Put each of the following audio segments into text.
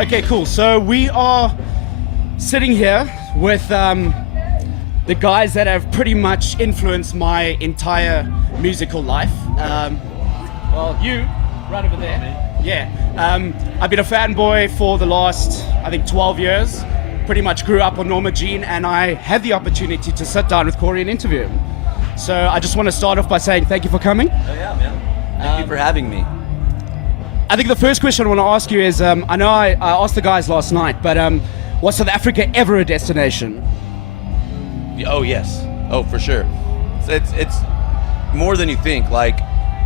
Okay, cool. So we are sitting here with the guys that have pretty much influenced my entire musical life. Well, you, right over there. Yeah. I've been a fanboy for the last, I think, 12 years. Pretty much grew up on Norma Jean, and I had the opportunity to sit down with Cory and interview him. So I just want to start off by saying thank you for coming. Oh yeah, man. Thank you for having me. I think the first question I want to ask you is, I know I asked the guys last night, but was South Africa ever a destination? Oh yes. Oh, for sure. It's more than you think. Like,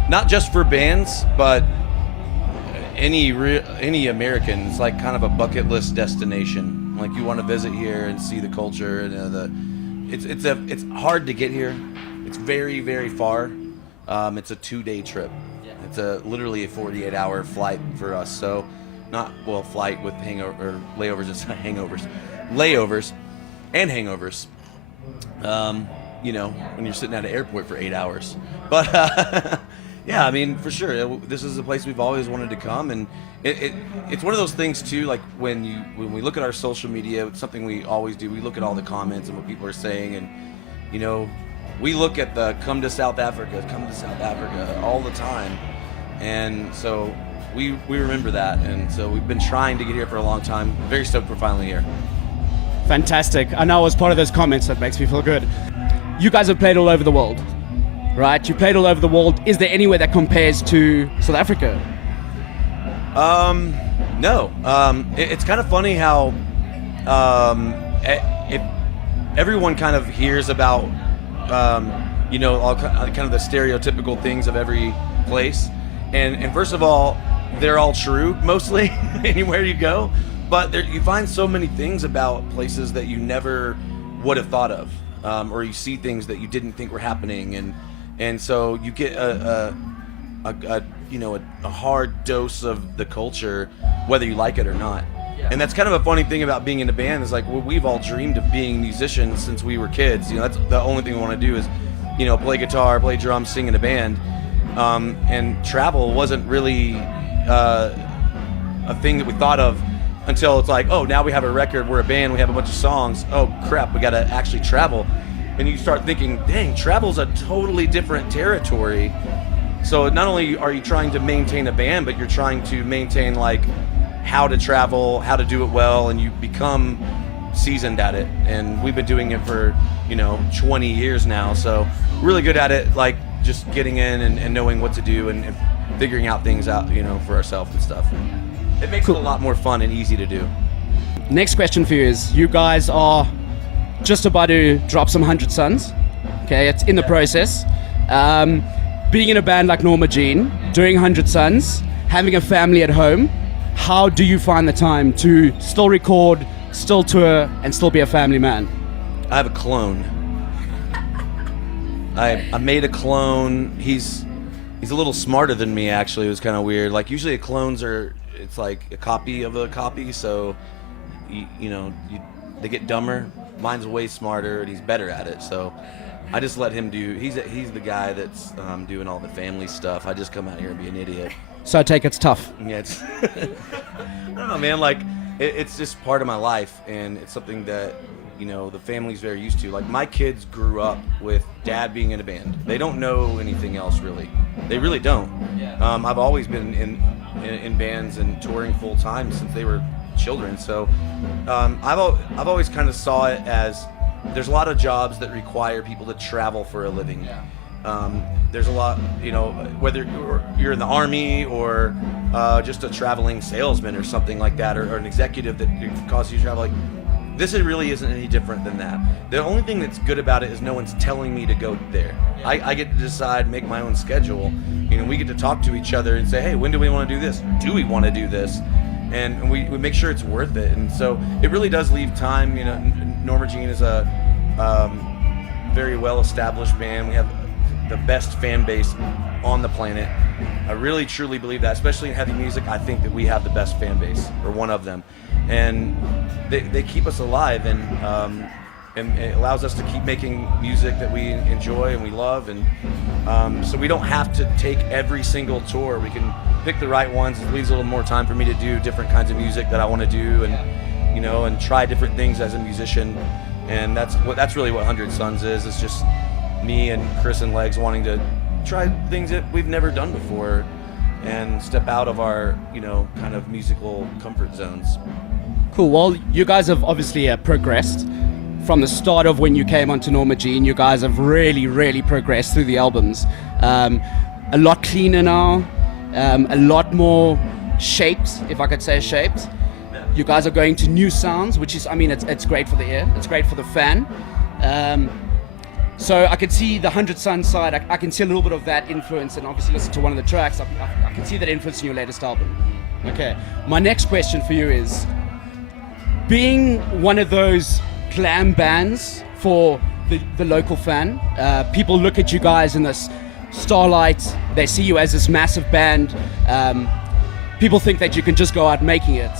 not just for bands, but any American. It's like kind of a bucket list destination. Like, you want to visit here and see the culture and it's hard to get here. It's very, very far. It's a 2-day trip. It's literally a 48-hour flight for us. So, flight with layovers and hangovers, layovers and hangovers. When you're sitting at an airport for 8 hours. But yeah, I mean, for sure, this is a place we've always wanted to come, and it's one of those things too. Like when we look at our social media, it's something we always do. We look at all the comments and what people are saying, and we look at the come to South Africa all the time. And so we remember that, and so we've been trying to get here for a long time. Very stoked we're finally here. Fantastic. I know I was part of those comments. That makes me feel good. You guys have played all over the world, right? You played all over the world. Is there anywhere that compares to South Africa? No. It's kind of funny how everyone kind of hears about all kind of the stereotypical things of every place. And first of all, they're all true, mostly, anywhere you go. But you find so many things about places that you never would have thought of, or you see things that you didn't think were happening, and so you get a hard dose of the culture, whether you like it or not. And that's kind of a funny thing about being in a band is like, we've all dreamed of being musicians since we were kids. That's the only thing we want to do is, play guitar, play drums, sing in a band. And travel wasn't really a thing that we thought of until it's like, oh, now we have a record, we're a band, we have a bunch of songs. Oh crap, we got to actually travel. And you start thinking, dang, travel's a totally different territory. So not only are you trying to maintain a band, but you're trying to maintain like how to travel, how to do it well, and you become seasoned at it. And we've been doing it for 20 years now, so really good at it, like just getting in and knowing what to do and figuring out things out, for ourselves and stuff. It makes it a lot more fun and easy to do. Next question for you is, you guys are just about to drop some 100 Suns. Okay, it's in the process. Being in a band like Norma Jean, doing 100 Suns, having a family at home, how do you find the time to still record, still tour, and still be a family man? I have a clone. I made a clone. He's a little smarter than me, actually. It was kind of weird. Like, usually clones it's like a copy of a copy, so they get dumber. Mine's way smarter, and he's better at it. So I just let him do. He's the guy that's doing all the family stuff. I just come out here and be an idiot. So I take it's tough. Yeah, it's. I don't know, man. Like, it's just part of my life, and it's something that the family's very used to. Like, my kids grew up with dad being in a band. They don't know anything else, really. They really don't. Yeah. I've always been in bands and touring full time since they were children. So I've always kind of saw it as there's a lot of jobs that require people to travel for a living. Yeah. There's a lot, whether you're in the army or just a traveling salesman or something like that, or an executive that causes you to travel. Like, this really isn't any different than that. The only thing that's good about it is no one's telling me to go there. I get to decide, make my own schedule. We get to talk to each other and say, hey, when do we want to do this? Do we want to do this? And we make sure it's worth it. And so it really does leave time. Norma Jean is a very well-established band. We have the best fan base on the planet. I really, truly believe that, especially in heavy music. I think that we have the best fan base, or one of them. And they keep us alive, and and it allows us to keep making music that we enjoy and we love, and so we don't have to take every single tour. We can pick the right ones. It leaves a little more time for me to do different kinds of music that I want to do, and and try different things as a musician. And that's really what 100 Suns is. It's just me and Chris and Legs wanting to try things that we've never done before and step out of our kind of musical comfort zones. Cool. Well, you guys have obviously progressed from the start of when you came onto Norma Jean. You guys have really progressed through the albums. A lot cleaner now, a lot more shaped, if I could say shaped. You guys are going to new sounds, which is, it's great for the ear, it's great for the fan. So I can see the 100 Sun side, I can see a little bit of that influence, and obviously listen to one of the tracks, I can see that influence in your latest album. Okay, my next question for you is, being one of those glam bands for the local fan, people look at you guys in this starlight, they see you as this massive band, people think that you can just go out making it.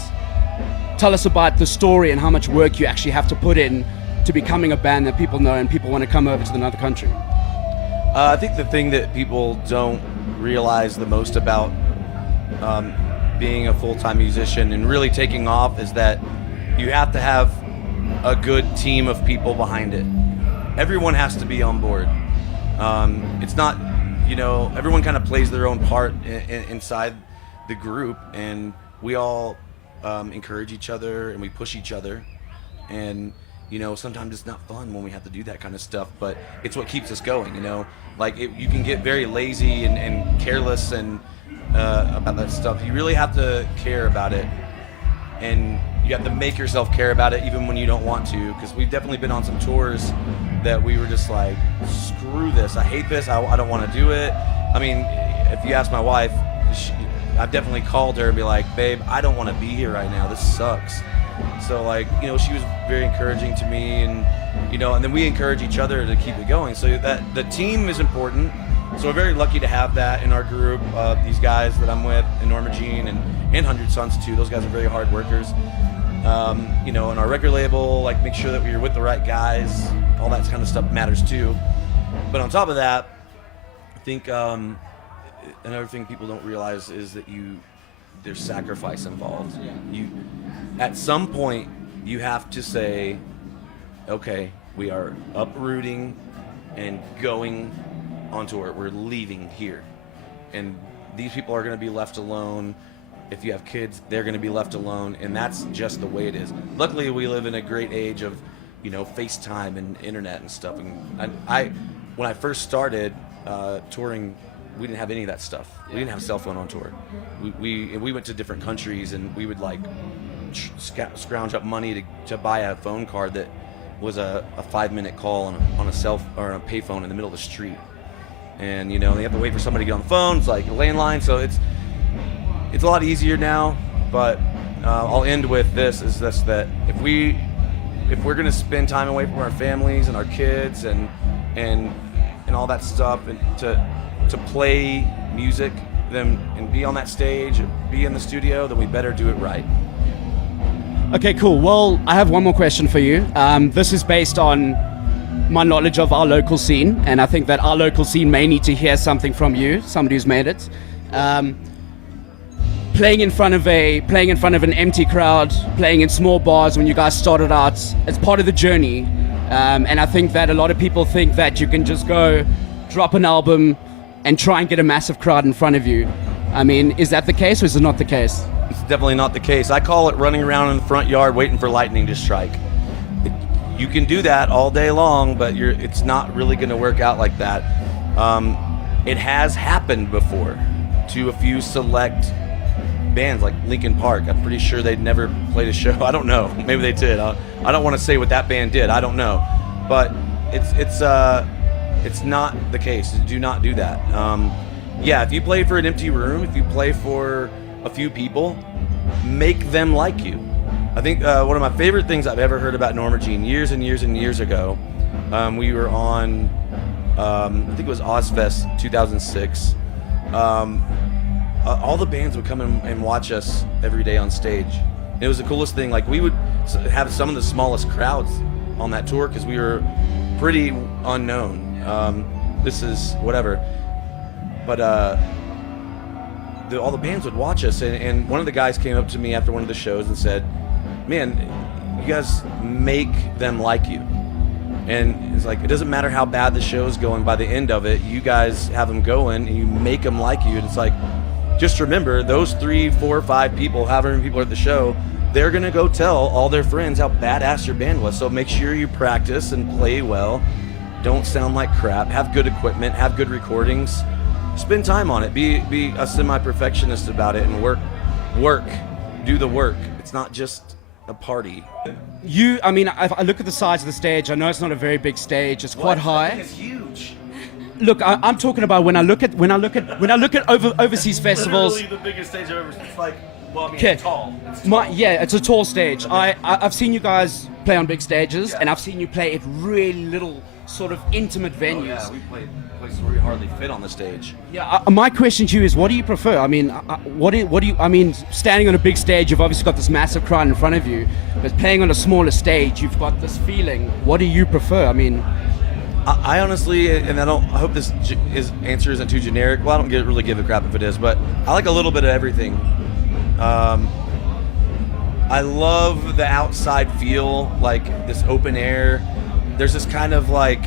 Tell us about the story and how much work you actually have to put in to becoming a band that people know and people want to come over to another country. I think the thing that people don't realize the most about being a full-time musician and really taking off is that you have to have a good team of people behind it. Everyone has to be on board. It's not, everyone kind of plays their own part inside the group, and we all encourage each other and we push each other, and sometimes it's not fun when we have to do that kind of stuff, but it's what keeps us going. You can get very lazy and careless and about that stuff. You really have to care about it, and you have to make yourself care about it even when you don't want to, because we've definitely been on some tours that we were just like, screw this, I hate this, I don't want to do it. If you ask my wife, I've definitely called her and be like, babe, I don't want to be here right now, this sucks. So she was very encouraging to me, and and then we encourage each other to keep it going. So that the team is important. So we're very lucky to have that in our group. These guys that I'm with, and Norma Jean and 100 Suns too. Those guys are very hard workers. And our record label, make sure that we're with the right guys. All that kind of stuff matters too. But on top of that, I think another thing people don't realize is that there's sacrifice involved. You, at some point, you have to say, okay, we are uprooting and going on tour. We're leaving here, and these people are going to be left alone. If you have kids, they're going to be left alone, and that's just the way it is. Luckily, we live in a great age of, FaceTime and internet and stuff. And when I first started touring, we didn't have any of that stuff. We didn't have a cell phone on tour. We went to different countries, and we would scrounge up money to buy a phone card that was a 5-minute call on a a payphone in the middle of the street. And they have to wait for somebody to get on the phone. It's like a landline, so it's a lot easier now. But I'll end with this: that if we're gonna spend time away from our families and our kids and all that stuff, and to play music, and be on that stage and be in the studio, then we better do it right. Okay, cool. Well, I have one more question for you. This is based on my knowledge of our local scene, and I think that our local scene may need to hear something from you, somebody who's made it. Playing in front of an empty crowd, playing in small bars when you guys started out, it's part of the journey. And I think that a lot of people think that you can just go drop an album and try and get a massive crowd in front of you. Is that the case, or is it not the case? It's definitely not the case. I call it running around in the front yard waiting for lightning to strike. You can do that all day long, but it's not really going to work out like that. It has happened before to a few select bands like Linkin Park. I'm pretty sure they'd never played a show. I don't know. Maybe they did. I don't want to say what that band did. I don't know. But it's not the case. Do not do that. If you play for an empty room, if you play for a few people, make them like you. I think one of my favorite things I've ever heard about Norma Jean years and years and years ago, we were on, I think it was Ozfest 2006. All the bands would come and watch us every day on stage. And it was the coolest thing. We would have some of the smallest crowds on that tour because we were pretty unknown. This is whatever, but all the bands would watch us, and one of the guys came up to me after one of the shows and said, "Man, you guys make them like you." And it's like, it doesn't matter how bad the show's going, by the end of it, you guys have them going and you make them like you. And it's like, just remember, those 3, 4, 5 people, however many people are at the show, they're going to go tell all their friends how badass your band was. So make sure you practice and play well. Don't sound like crap. Have good equipment. Have good recordings. Spend time on it. Be a semi-perfectionist about it and work. Do the work. It's not just a party. I mean, I look at the size of the stage. I know it's not a very big stage. It's quite high. I think it's huge. Look, I'm talking about when I look at overseas festivals. Literally the biggest stage I've ever seen. It's like, well, I mean, Okay. it's tall. It's tall. It's a tall stage. I've seen you guys play on big stages, and I've seen you play at really little, sort of intimate venues. Oh, yeah, we played places where we hardly fit on the stage. Yeah. My question to you is, what do you prefer? I mean, what do you? I mean, standing on a big stage, you've obviously got this massive crowd in front of you, but playing on a smaller stage, you've got this feeling. What do you prefer? I mean, I honestly, and I hope this answer isn't too generic. Well, I don't really give a crap if it is, but I like a little bit of everything. I love the outside feel, like this open air. There's this kind of like,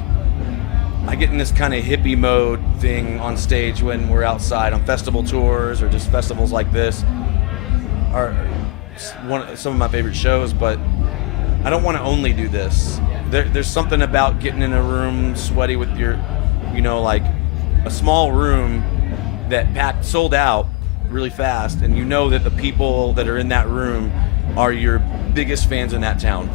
I get in this kind of hippie mode thing on stage when we're outside on festival tours or just festivals like this. Are some of my favorite shows, but I don't want to only do this. There's something about getting in a room sweaty with your, like a small room that sold out really fast, and you know that the people that are in that room are your biggest fans in that town.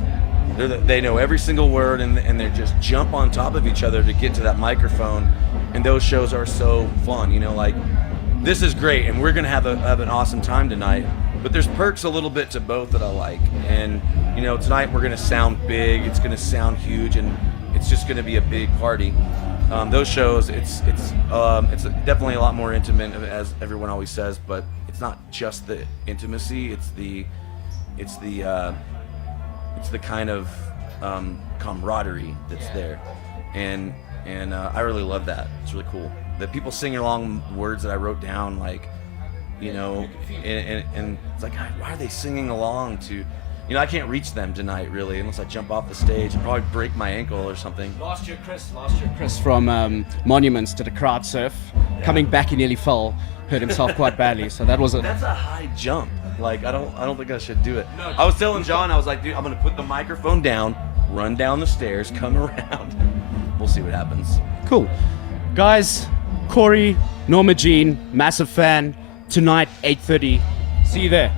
They know every single word, and they just jump on top of each other to get to that microphone, and those shows are so fun. Like, this is great, and we're gonna have an awesome time tonight. But there's perks a little bit to both that I like, and tonight we're gonna sound big. It's gonna sound huge, and it's just gonna be a big party. Those shows, it's definitely a lot more intimate, as everyone always says, but it's not just the intimacy. It's the kind of camaraderie that's there, and I really love that. It's really cool that people sing along words that I wrote down, like, and it's like, why are they singing along to? I can't reach them tonight really unless I jump off the stage and probably break my ankle or something. Last year, Chris from Monuments did a crowd surf. Yeah. Coming back, he nearly fell, hurt himself quite badly. So that's a high jump. Like, I don't think I should do it. No, I was telling John, I was like, dude, I'm gonna put the microphone down, run down the stairs, come around. We'll see what happens. Cool. Guys, Cory, Norma Jean, massive fan. Tonight, 8:30. See you there.